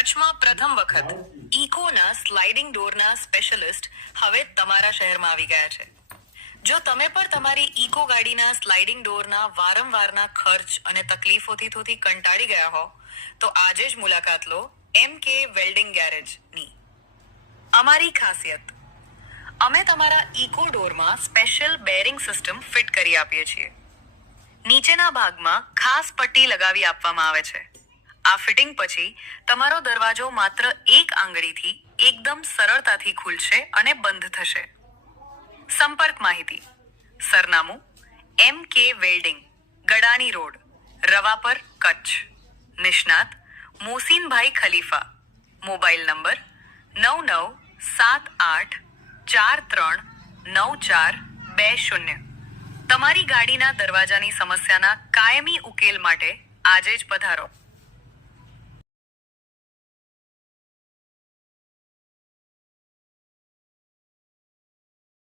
કચ્છમાં પ્રથમ વખત ઇકોના સ્લાઇડિંગ ડોરના સ્પેશિયલિસ્ટ હવે તમારા શહેરમાં આવી ગયા છે. જો તમે પણ તમારી ઇકો ગાડીના સ્લાઇડિંગ ડોરના વારંવારના ખર્ચ અને તકલીફોથી થોડી કંટાળી ગયા હો તો આજે જ મુલાકાત લો MK વેલ્ડિંગ ગેરેજની. અમારી ખાસિયત, અમે તમારા ઇકો ડોરમાં સ્પેશિયલ બેરિંગ સિસ્ટમ ફિટ કરી આપીએ છીએ. નીચેના ભાગમાં ખાસ પટ્ટી લગાવી આપવામાં આવે છે. આ ફિટિંગ પછી તમારો દરવાજો માત્ર એક આંગળીથી એકદમ સરળતાથી ખુલશે અને બંધ થશે. સંપર્ક માહિતી: સરનામું MK welding, Gadani road, Ravapar, Kutch. નિષ્ણાત મોસીનભાઈ ખલીફા. Mobile number 9978439420. તમારી ગાડીના દરવાજાની સમસ્યાના કાયમી ઉકેલ માટે આજે જ પધારો.